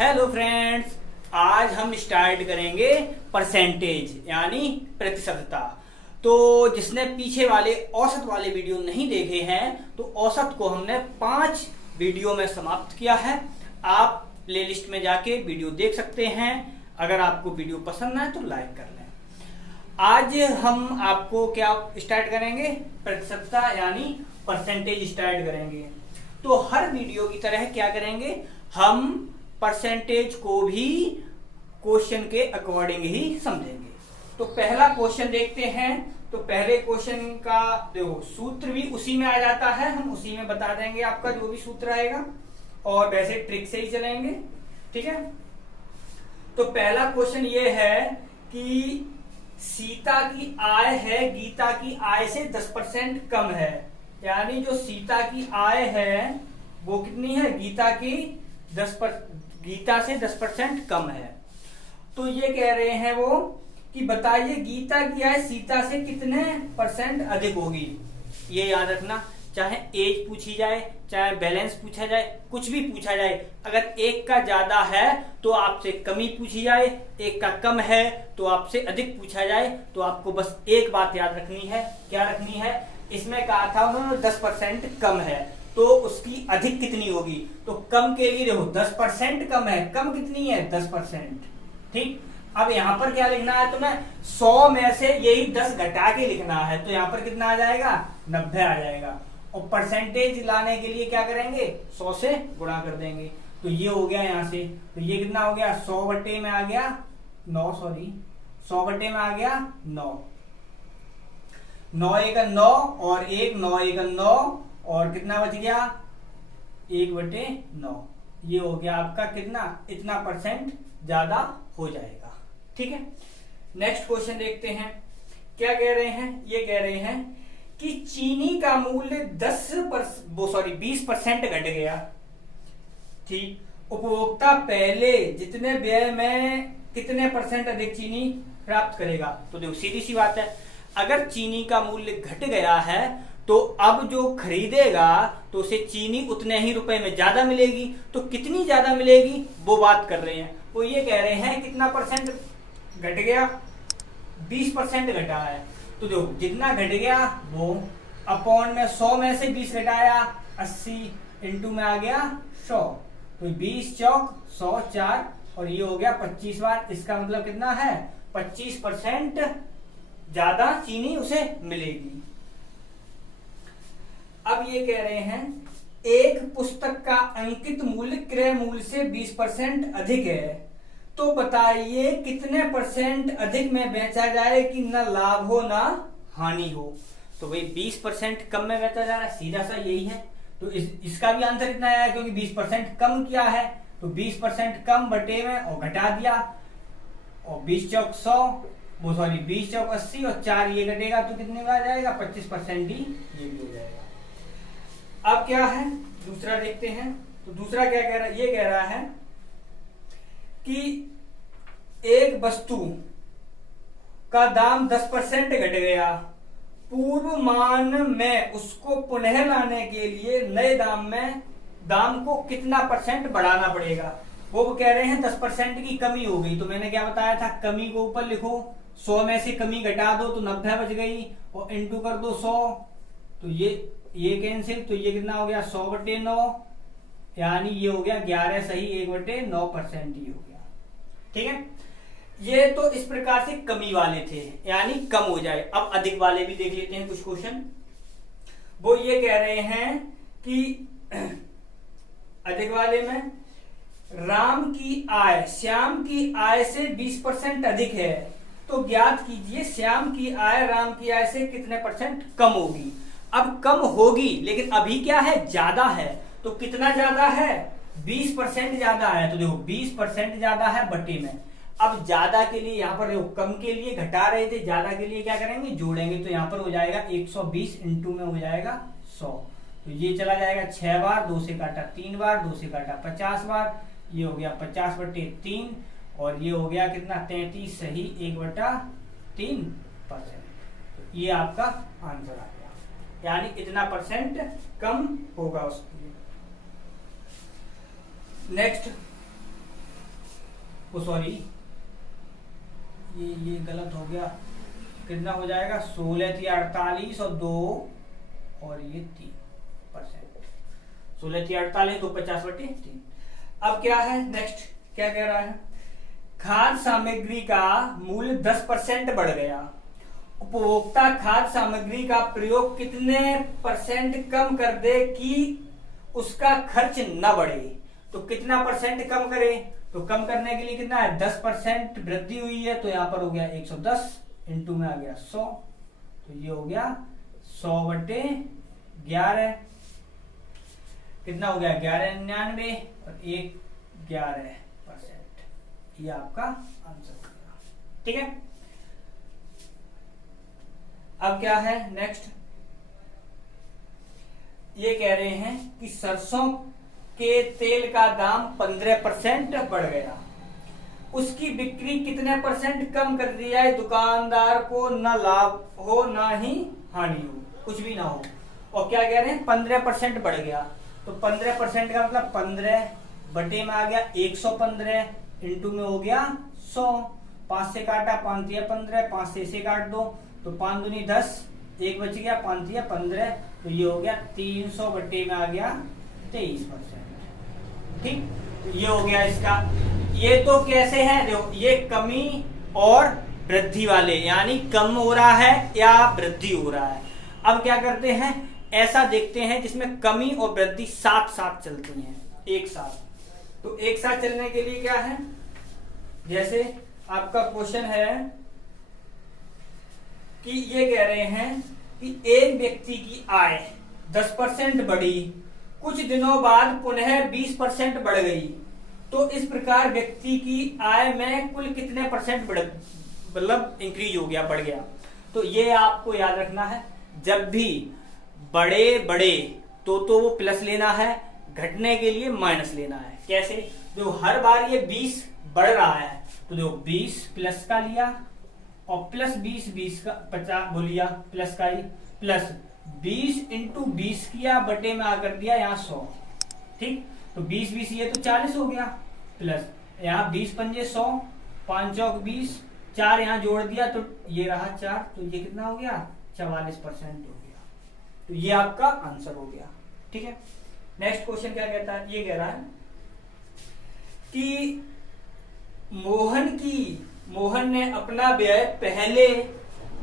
Hello friends, आज हम start करेंगे परसेंटेज यानी प्रतिशतता। तो जिसने पीछे वाले औसत वाले वीडियो नहीं देखे हैं तो औसत को हमने 5 वीडियो में समाप्त किया है। आप प्लेलिस्ट में जाके वीडियो देख सकते हैं। अगर आपको वीडियो पसंद आए तो लाइक कर लें। आज हम आपको क्या स्टार्ट करेंगे, प्रतिशतता यानी परसेंटेज स्टार्ट करेंगे। तो हर वीडियो की तरह क्या करेंगे, हम परसेंटेज को भी क्वेश्चन के अकॉर्डिंग ही समझेंगे। तो पहला क्वेश्चन देखते हैं। तो पहले क्वेश्चन का देखो सूत्र भी उसी में आ जाता है, हम उसी में बता देंगे आपका जो भी सूत्र आएगा, और वैसे ट्रिक से ही चलेंगे, ठीक है। तो पहला क्वेश्चन ये है कि सीता की आय है गीता की आय से 10% कम है। यानी जो सीता की आय है वो कितनी है, गीता से 10% कम है। तो ये कह रहे हैं वो कि बताइए गीता की आय सीता से कितने % अधिक होगी। ये याद रखना, चाहे एज पूछी जाए, चाहे बैलेंस पूछा जाए, कुछ भी पूछा जाए, अगर एक का ज्यादा है तो आपसे कमी पूछी जाए, एक का कम है तो आपसे अधिक पूछा जाए, तो आपको बस एक बात याद रखनी है। क्या रखनी है, इसमें कहा था उन्होंने 10% कम है तो उसकी अधिक कितनी होगी। तो कम के लिए देखो 10% कम है, कम कितनी है 10%, ठीक। अब यहां पर क्या लिखना है तुम्हें, 100 में से यही 10 घटा के लिखना है। तो यहां पर कितना आ जाएगा, 90 आ जाएगा। और परसेंटेज लाने के लिए क्या करेंगे, 100 से गुणा कर देंगे। तो ये हो गया यहां से, तो ये कितना हो गया, 100 बटे में आ गया 9, 100 बटे में आ गया 9, 9 एक 9 और 1 9 एक 9 और कितना बच गया 1 बटे 9। ये हो गया आपका कितना, इतना % ज्यादा हो जाएगा, ठीक है। नेक्स्ट क्वेश्चन देखते हैं। क्या कह रहे हैं, ये कह रहे हैं कि चीनी का मूल्य 20% घट गया, ठीक। उपभोक्ता पहले जितने व्यय में कितने % अधिक चीनी प्राप्त करेगा। तो देखो सीधी सी बात है, अगर चीनी का मूल्य घट गया है तो अब जो खरीदेगा तो उसे चीनी उतने ही रुपए में ज्यादा मिलेगी। तो कितनी ज्यादा मिलेगी वो बात कर रहे हैं। वो ये कह रहे हैं कितना % घट गया, 20% घटा है। तो देखो जितना घट गया वो अपॉन में 100 में से 20 घटाया 80 इंटू में आ गया 100। तो 20 चौक 100 4 और ये हो गया 25 बार। इसका मतलब कितना है, 25% ज्यादा चीनी उसे मिलेगी। अब ये कह रहे हैं एक पुस्तक का अंकित मूल्य क्रय मूल्य से 20% अधिक है। तो बताइए कितने % अधिक में बेचा जाए कि न लाभ हो ना हानि हो। तो भाई 20% कम में बेचा जा रहा है, सीधा सा यही है। तो इसका भी आंसर इतना आया क्योंकि 20% कम किया है। तो 20% कम बटे में और घटा दिया, और 20 चौक 100 20 चौक 80 और 4 ये घटेगा तो कितने में आ जाएगा, 25% ही ये भी हो जाएगा। अब क्या है दूसरा देखते हैं। तो दूसरा क्या कह रहा है, ये कह रहा है कि एक वस्तु का दाम 10% घट गया, पूर्व मान में उसको पुनः लाने के लिए नए दाम को कितना % बढ़ाना पड़ेगा। वो कह रहे हैं 10% की कमी हो गई। तो मैंने क्या बताया था, कमी को ऊपर लिखो, 100 में से कमी घटा दो तो 90 बच गई और इंटू कर दो 100। तो ये कैंसिल, तो ये कितना हो गया 100 बटे 9, यानी ये हो गया 11 सही 1 बटे 9% ही हो गया, ठीक है। ये तो इस प्रकार से कमी वाले थे, यानी कम हो जाए। अब अधिक वाले भी देख लेते हैं कुछ क्वेश्चन। वो ये कह रहे हैं कि अधिक वाले में राम की आय श्याम की आय से 20% अधिक है। तो ज्ञात कीजिए श्याम की आय राम की आय से कितने % कम होगी। अब कम होगी लेकिन अभी क्या है, ज्यादा है। तो कितना ज्यादा है, 20% ज्यादा है। तो देखो 20% ज्यादा है बटे में। अब ज्यादा के लिए यहाँ पर देखो, कम के लिए घटा रहे थे, ज्यादा के लिए क्या करेंगे, जोड़ेंगे। तो यहाँ पर हो जाएगा 120 इंटू में हो जाएगा 100। तो ये चला जाएगा 6 बार, 2 से काटा 3 बार, 2 से काटा 50 बार, ये हो गया 50 बटे 3 और ये हो गया कितना 33 सही 1 बटा 3%। ये आपका आंसर आ गया, यानी इतना % कम होगा उसके लिए। नेक्स्ट वो सॉरी ये गलत हो गया, कितना हो जाएगा 16 थी 48 और 2 और ये 3%, 16 थी 48 तो 50/3। अब क्या है नेक्स्ट, क्या कह रहा है, खाद्य सामग्री का मूल्य 10% बढ़ गया, उपभोक्ता खाद्य सामग्री का प्रयोग कितने % कम कर दे कि उसका खर्च न बढ़े। तो कितना % कम करे, तो कम करने के लिए कितना है 10% वृद्धि हुई है, तो यहां पर हो गया 110 इंटू में आ गया 100, तो ये हो गया 100/11, कितना हो गया 1199 और 11%, ये आपका आंसर हो गया। ठीक है, अब क्या है नेक्स्ट, ये कह रहे हैं कि सरसों के तेल का दाम 15% बढ़ गया, उसकी बिक्री कितने % कम कर दी जाए दुकानदार को न लाभ हो ना ही हानि हो, कुछ भी ना हो। और क्या कह रहे हैं 15% बढ़ गया, तो 15% का मतलब 15 बटे में आ गया 115 इंटू में हो गया 100, 5 से काटा 5 दिया 15, 5 से इसे काट दो तो 5 दूनी 10, 1 बच गया 5 दिया 15, तो ये हो गया 300 बटे में आ गया 23%। ठीक, तो ये हो गया इसका। ये तो कैसे है, देखो ये कमी और वृद्धि वाले, यानी कम हो रहा है या वृद्धि हो रहा है। अब क्या करते हैं, ऐसा देखते हैं जिसमें कमी और वृद्धि साथ साथ चलती हैं एक साथ। तो एक साथ चलने के लिए क्या है, जैसे आपका क्वेश्चन है कि ये कह रहे हैं कि एक व्यक्ति की आय 10% बढ़ी, कुछ दिनों बाद पुनः 20% बढ़ गई, तो इस प्रकार व्यक्ति की आय में कुल कितने % मतलब इंक्रीज हो गया, बढ़ गया। तो ये आपको याद रखना है, जब भी बड़े बड़े तो वो प्लस लेना है, घटने के लिए माइनस लेना है। कैसे, जो हर बार ये 20 बढ़ रहा है तो देखो 20 प्लस का लिया और प्लस 20 का 50 बोलिया प्लस का ही, प्लस 20 इंटू 20 किया बटे में आकर दिया यहाँ 100। ठीक, तो 20 ये तो 40 हो गया, प्लस यहाँ 20 पंजे 100, 5 चौक 20, 4 यहाँ जोड़ दिया तो ये रहा 4, तो ये कितना हो गया 44% हो गया। तो ये आपका आंसर हो गया। ठीक है, नेक्स्ट क्वेश्चन क्या कहता है, ये कह रहा है कि मोहन ने अपना व्यय पहले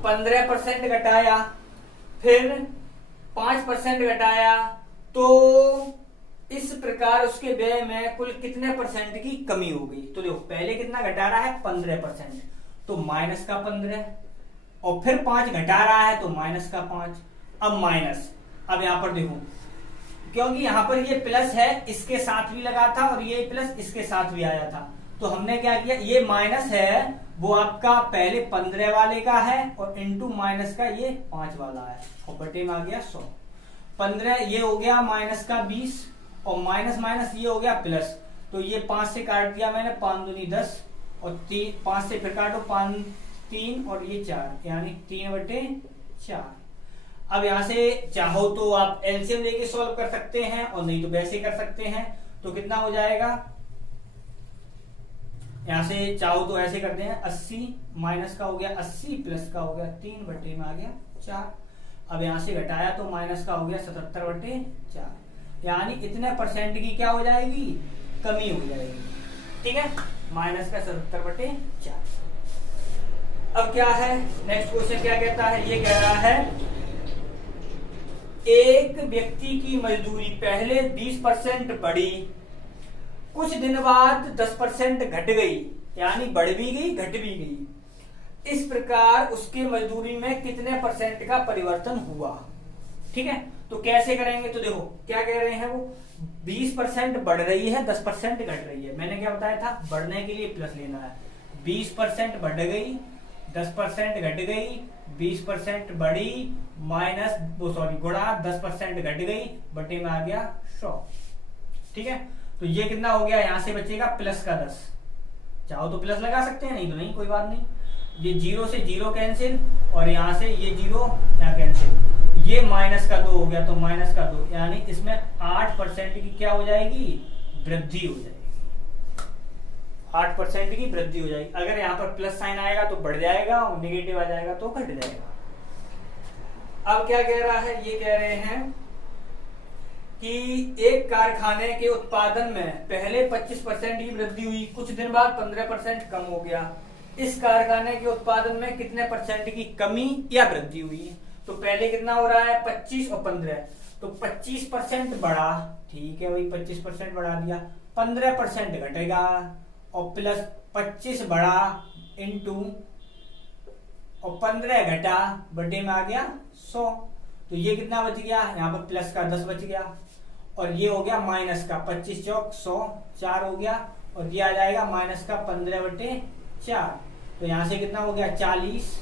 15% घटाया, फिर 5% घटाया, तो इस प्रकार उसके व्यय में कुल कितने % की कमी हो गई। तो देखो पहले कितना घटा रहा है 15%, तो माइनस का 15, और फिर 5 घटा रहा है तो माइनस का 5, अब माइनस, अब यहां पर देखो क्योंकि यहां पर ये प्लस है इसके साथ भी लगा था और ये प्लस इसके साथ भी आया था, तो हमने क्या किया, ये माइनस है वो आपका पहले 15 वाले का है और इंटू माइनस का ये 5 वाला है और बटे में आ गया 100। 15 ये हो गया माइनस का 20 और माइनस माइनस ये हो गया प्लस, तो ये 5 से काट दिया मैंने, 5 दूनी 10 और 5 से फिर काटो 5 3 और ये 4, यानी 3/4। अब यहां से चाहो तो आप एलसीएम लेके सॉल्व कर सकते हैं और नहीं तो वैसे कर सकते हैं। तो कितना हो जाएगा, यहां से चाहो तो ऐसे करते हैं, 80 माइनस का हो गया 80 प्लस का हो गया 3 बटे में आ गया 4। अब यहां से घटाया तो माइनस का हो गया 77/4, यानी इतने % की क्या हो जाएगी, कमी हो जाएगी। ठीक है, माइनस का 77/4। अब क्या है नेक्स्ट क्वेश्चन क्या कहता है, ये कह रहा है एक व्यक्ति की मजदूरी पहले 20% बढ़ी, कुछ दिन बाद 10% घट गई, यानी बढ़ भी गई घट भी गई, इस प्रकार उसके मजदूरी में कितने % का परिवर्तन हुआ। ठीक है, तो कैसे करेंगे, तो देखो क्या कह रहे हैं, वो 20% बढ़ रही है 10% घट रही है। मैंने क्या बताया था, बढ़ने के लिए प्लस लेना है, 20% बढ़ गई 10% घट गई, 20% बढ़ी माइनस गुणा 10% घट गई बटे में आ गया 100। ठीक है, तो ये कितना हो गया, यहां से बचेगा प्लस का 10, चाहो तो प्लस लगा सकते हैं, नहीं तो नहीं, कोई बात नहीं। ये 0 से 0 कैंसिल और यहां से ये 0 यहाँ कैंसिल, ये माइनस का 2 हो गया तो माइनस का 2, यानी इसमें 8% की क्या हो जाएगी, वृद्धि हो जाएगी। 8% की वृद्धि हो जाएगी। अगर यहाँ पर प्लस साइन आएगा तो बढ़ जाएगा और निगेटिव आ जाएगा तो घट जाएगा। अब क्या कह रहा है, ये कह रहे हैं कि एक कारखाने के उत्पादन में पहले 25% की वृद्धि हुई, कुछ दिन बाद 15% कम हो गया। इस कारखाने के उत्पादन में कितने परसेंट की कमी या वृद्धि हुई? तो पहले कितना हो रहा है 25 और 15, तो 25% बढ़ा, ठीक है भाई 25% बढ़ा दिया, 15% घटेगा और प्लस 25 बढ़ा इंटू और 15 घटा बटे में आ गया 100। तो ये कितना बच गया, यहाँ पर प्लस का 10 बच गया और ये हो गया माइनस का 25 चौक 100, 4 हो गया और ये आ जाएगा माइनस का 15/4। तो यहाँ से कितना हो गया 40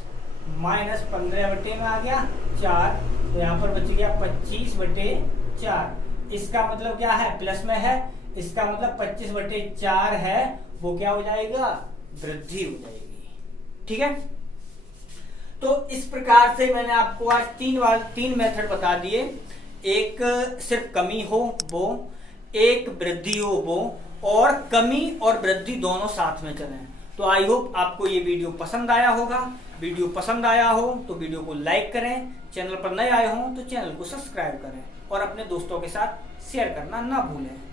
माइनस 15 में आ गया 4, तो यहाँ पर बच गया 25/4। इसका मतलब क्या है, प्लस में है, इसका मतलब 25/4 है, वो क्या हो जाएगा, वृद्धि हो जाएगी। ठीक है, तो इस प्रकार से मैंने आपको आज तीन मेथड बता दिए। एक सिर्फ कमी हो वो, एक वृद्धि हो वो, और कमी और वृद्धि दोनों साथ में चलें। तो आई होप आपको ये वीडियो पसंद आया होगा। वीडियो पसंद आया हो तो वीडियो को लाइक करें, चैनल पर नए आए हो तो चैनल को सब्सक्राइब करें और अपने दोस्तों के साथ शेयर करना ना भूलें।